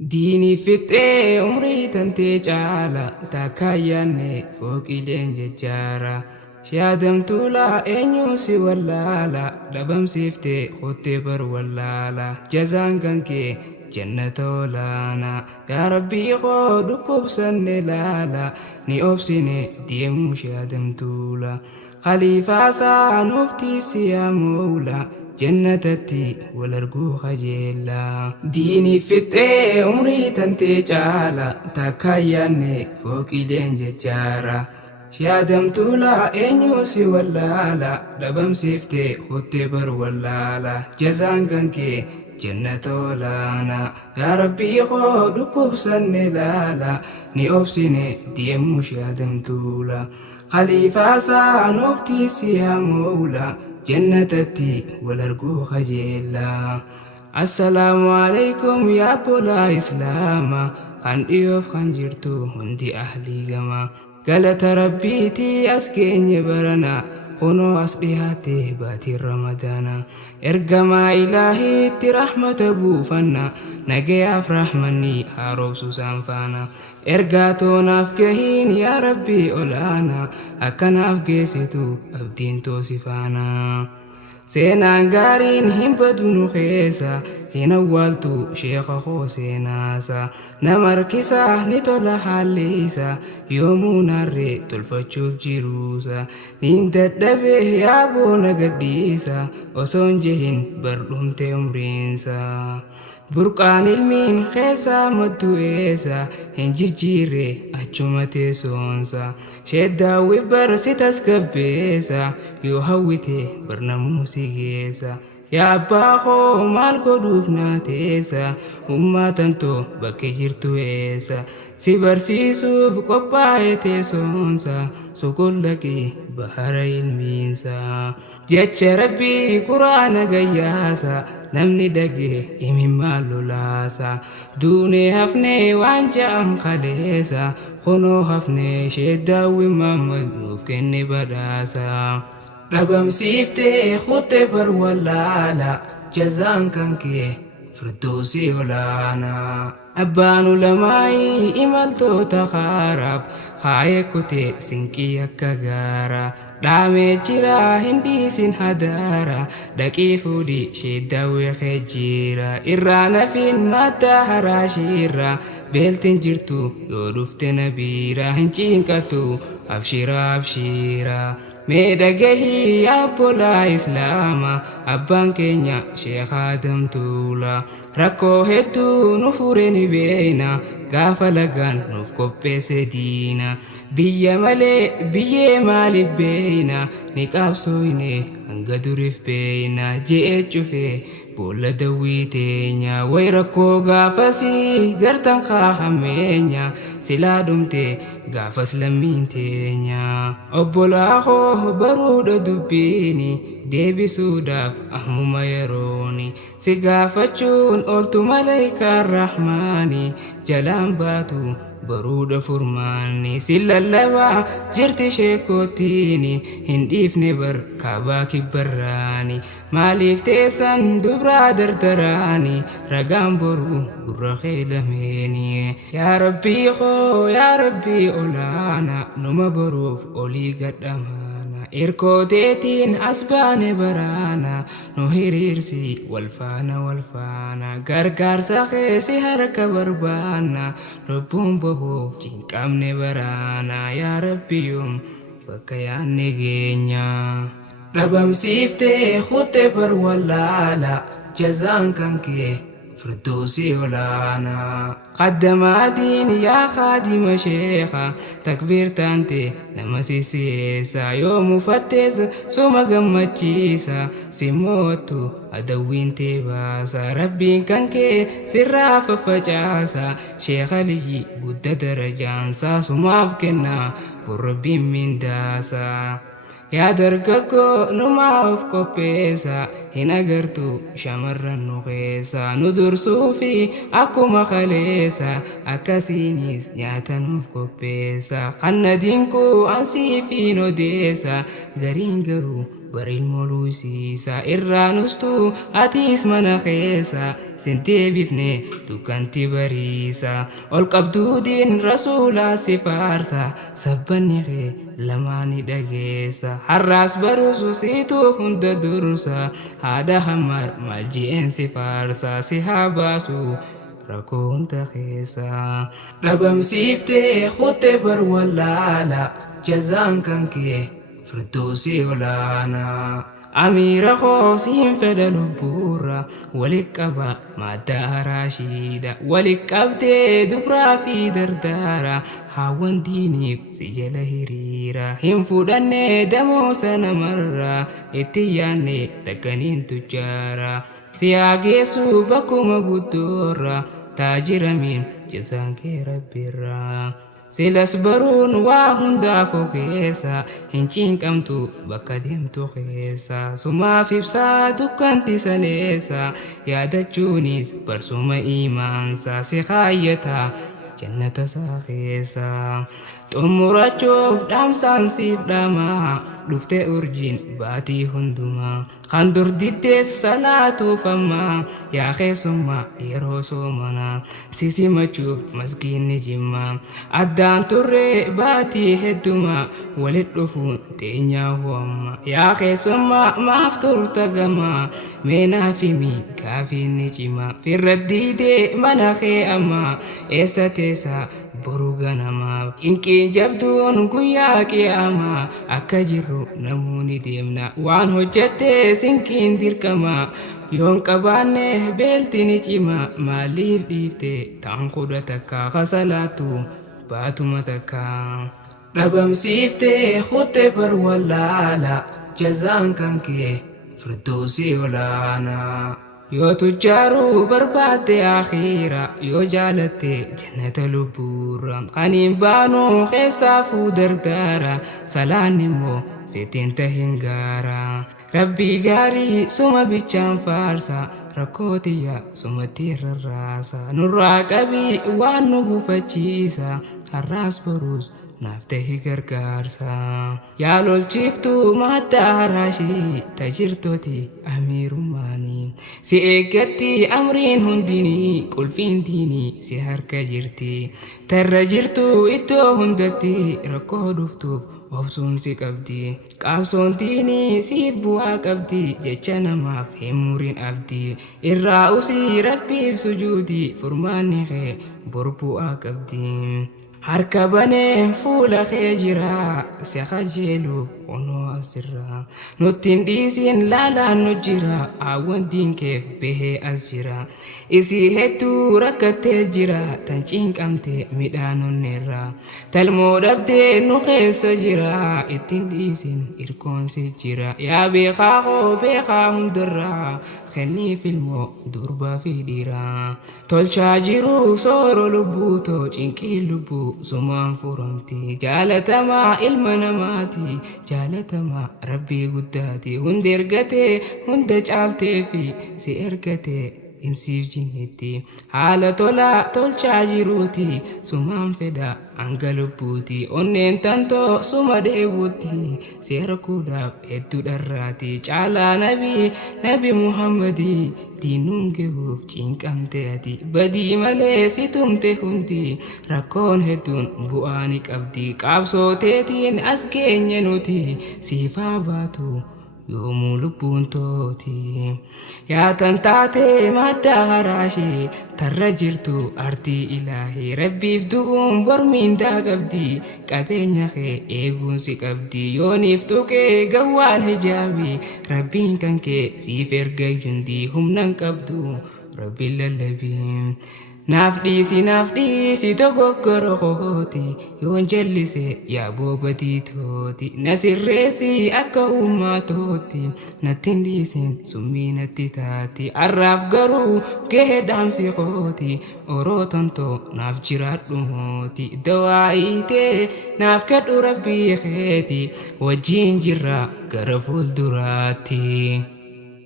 ديني فتي عمري تنتي جالا تاكاياني فوق إلين ججارا شادم تولا إنيوسي ولالا لبم سيفتي خوتي بر ولالا جزان كنكي جنة ولانا يا ربي خود كوبسن لالا ني أوبسيني ديمو شادم تولا خليفة سانوفتي سيا مولا جنتتي والارجو خجيلا ديني فتي عمري تنتي جالا تكاياني فوق لين ججارا شادم تولا إنيوسي ولالا دبم سيفتي خوتي بر ولالا جزان كنكي جنة ولانا يا ربي خود كوبسن لالا ني أوبسيني ديمو شادم تولا خليفة سانوفتي سيا مولا جنتتي والارجو خجيلا السلام عليكم يا بولا إسلاما خان إيوف خان جرتو هندي أهلي جما قالت ربيتي أسكيني برنا خنو أصلياتي باتي رمضانا إرقما إلهي رحمة بوفنا نجي أفرح مني هاروب سوسان فانا إرقاتو نافكهين يا ربي أولانا أكن أفقيسيتو أبدين توسفانا سينان غارين هم بدونو خيسا هنا والتو شيخ خو سيناسا نمركسا نتولا حاليسا يومو ناري تلفتشوف جيروسا نين تدفه يا بونا قديسا وصون جهن بردهم تيمرينسا برقان المين خيسا مدو إيسا هنجي جيري أجمتي سونسا شدا وبرسي تسكبيسا يوهوتي برناموسي جيسا يا باخو مال قدوف ناتيسا وما تنتو بكي جرتو إيسا سيبرسيسو بقبايتي سونسا سكول لكي بحر المينسا جتش ربي قرآن قياسا نمني دقي إمي مالو لاسا دوني هفني وانجا أم خليسا خنو هفني شدا ومامد مفكني بداسا ربم سيفتي خوتي بر ولالا جزان كنكي فردوسي ولانا أبانو لماي إمالتو تخارب خايكوتي سنكي أكاغارا دامي جرا هندي سن هدارا دكي فودي شدا وخجيرا إرانا فين ماتا هراشيرا بيلتن جرتو يودفت نبيرا هنجين كتو أبشيرا أبشيرا ميدغهي يا بولا إسلاما أبان كينيا شيخ آدم تولا ركو هدو نفورني بينا غافلغان نفكو بسدينا بيا مالي بيا مالي بينا نقاب سويني انغدوريف بينا جيئت شوفي بولا دويتينيا ويركو غافسي غرتن خاخمينيا سلا دمتي غافس لمينتينيا أبولا خو برودة دبيني ديبي سوداف أهمما يروني سيغافتشون قلت ملايك الرحماني جلان باتو برودة فرماني سلا اللبا جرت شيكوتيني هنديف نبر كاباكي براني ماليف تيسان دبرا درتراني رقام برو برخي لميني يا ربي خو يا ربي أولانا نما بروف أولي قدامانا إركوتيتين أسبان برانا نهيريرسي والفانا غرغر سخيسي هرك بربانا ربهم بهوف جنكام نبرانا يا ربي يوم بكيان نجينيا ربم سيفتي خوتي بر ولالا جزان كنكي فردوسي ولانا قدم دين يا خادم شيخا تكبير تانتي نمسي سيسا يوم فتيس سوما قمتشيسا سيموتو أدوين تباسا ربي كانكي سراف فجاسا شيخ لجي بود درجانسا سوما فكنا بربي من داسا يا درككو نما أفكو بيسا هنا قرتو شمر النخيسا ندور صوفي أكو مخليسا أكاسينيس نياتا نفكو بيسا خنا دينكو أنسي في نوديسا غرين غرو baril moluisiisa irraanustu atiis mana keessa sintee bifne dukanti bariisa ol qabduudiin rasuulaa si faarsa sabbanni kee lamaani dhageessa har'aas baruusu siituu hunda dursa haadha hammar maal ji'een si faarsa si haa baasu rakoon takeessa dhabamsiiftee kutte bar wallaala jazaan kan kee firdoosi olaana amiira qoosiin fedha lubbuurra walitti qaba madda raashiida walitti qabdee dubraa fi dardaara haawwan diiniif si jala hiriira hin fudhanne damoosa namarra itti yaanne takkaniin tujjaara si hageessu bakkuma guddoorra taajiramiin jazaan kee rabbirraa silas baruun waa hundaaf ogeessa hin cinqamtu bakka deemtu keessa sumaaf ibsaa dukkanti saneessa yaadachuunis barsuma imaansa si kaayyata jannata isaa keessa xumurachuuf dhaamsaan siif dhaamaa dhufte urjiin baatii hundumaa kan dur diddees salaatuuf ammaa yaa keessummaa yeroo soomanaa si simachuuf maskiinni jimmaa addaan turree baatii heddumaa walit dhufuun teenyaa ho'amma yaa keessummaa maaf turta gamaa meenaaf himii gaafiinni cimaa firra diidee mana kee ammaa eessa teessaa boru ganamaa cinqiin jabduun guyyaa qiyaamaa akka jirru namoonni deemna waan hojjettee sinqiin dirqama yoon qabaanne beeltini cima maaliif dhiifte ta'an kudha takka kasalaatu baatuma takka dhabamsiiftee kutte bar wallaala jazaan kan kee firdoosi olaana yoo tujjaaru barbaadde akhiira yoo jaalatte jannata lubbuurra qaniin baanu keessaafuu dardaara salaan immoo sittiin tahin gaara rabbii gaarii suma bichaan faarsa rakkootiyya sumatti rarraasa nurraa qabii waan nu gufachiisa har'aas boruus naaf tahi gargaarsa yaa lolchiiftuu madda haraashii tajirtooti amiirummaanii si eeggatti amriin hundinii qulfiin diinii si harka jirti tarra jirtu iddoo hundatti rakkoo dhuftuuf obsuun si qabdi qaabsoon diinii siif bu'aa qabdi jecha namaaf hin murin abdi irraa usii rabbiif sujuudi furmaanni kee bor bu'aa qabdi harka banee fuula kee jira si kajeeluuf onoo asirra nuttiin dhiisiin laalaan nu jira awwan diinkeef behee as jira isii hedduu rakkattee jira tan cinqamte midhaanonneerra talmoo dhabdee nu keessa jira ittiin dhiisiin irkoonsi jira yaa beekaa koo beekaa hundarraa kenniif ilmoo durbaa fi dhiiraa tolchaa jiru sooro lubbuu too cinqii lubbuu sumaan furamti jaalatamaa ilma namaati jaalatamaa rabbii guddaati hundi ergatee hunda caaltee fi si ergatee insiif jinnetti haala tolaa tolchaa jiruuti sumaan fedha hanga lubbuuti onneen tantoo suma deebuutti si harkuudhaaf hedduu dharraati caalaa nabi muhammadii diinuun gehuuf cinqamte ati badii malee si tumte hundi rakkoon hedduun bu'aa ni qabdi qaabsooteetiin as geenye nuti siifaa baatu yoomuu lubbuun tooti yaatan taatee madda haraashee tarra jirtu artii ilaahee rabbiif du'uun bormiindaa qabdi qabeenya kee eeguun si qabdi yooniif tuqee gawwaan hijaabi rabbiin kan kee siif erga hundi humnan qabdu rabbiin lallabii naaf dhiisi dogoggora kooti yoon jallise yaa boobadii tooti na sirreessi akka uummaatooti nattin dhiisin summii natti taati arraaf garuu gahee dhaamsi kooti orootontoo naaf jiraadhu mooti dawaa hiitee naaf kadhu rabbii keeti wajjiin jirra gara fuulduraatti.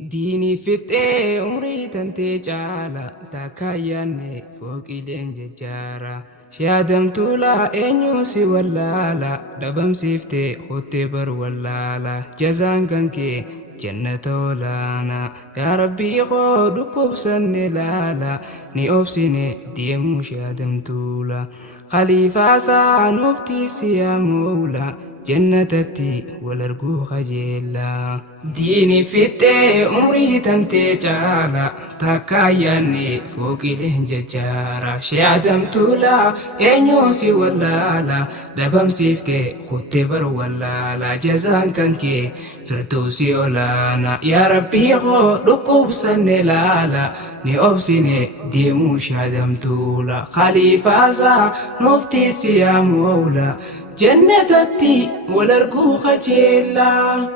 ديني فتي عمري تنتي جالا تاكاياني فوق إلين ججارا شادم تولا إنيوسي ولالا دبم سيفتي خوتي بر ولالا جزان كنكي جنة ولانا يا ربي قود كوبسن لالا ني أوبسيني ديمو شادم تولا خليفة سانوفتي سيا مولا جنتتي والارجو خجيلا ديني فتي عمري تنتي جالا تاكاياني فوق الهنججارا شادم تولا ينيوسي ولالا دبم سيفتي خطبر ولالا جزان كنكي فردوسي ولانا يا ربي خو ركوب سنلالا ني أبسيني ديمو شادم تولا خليفة سا نفتي سيا مولا جنتتي والارجو خجيلا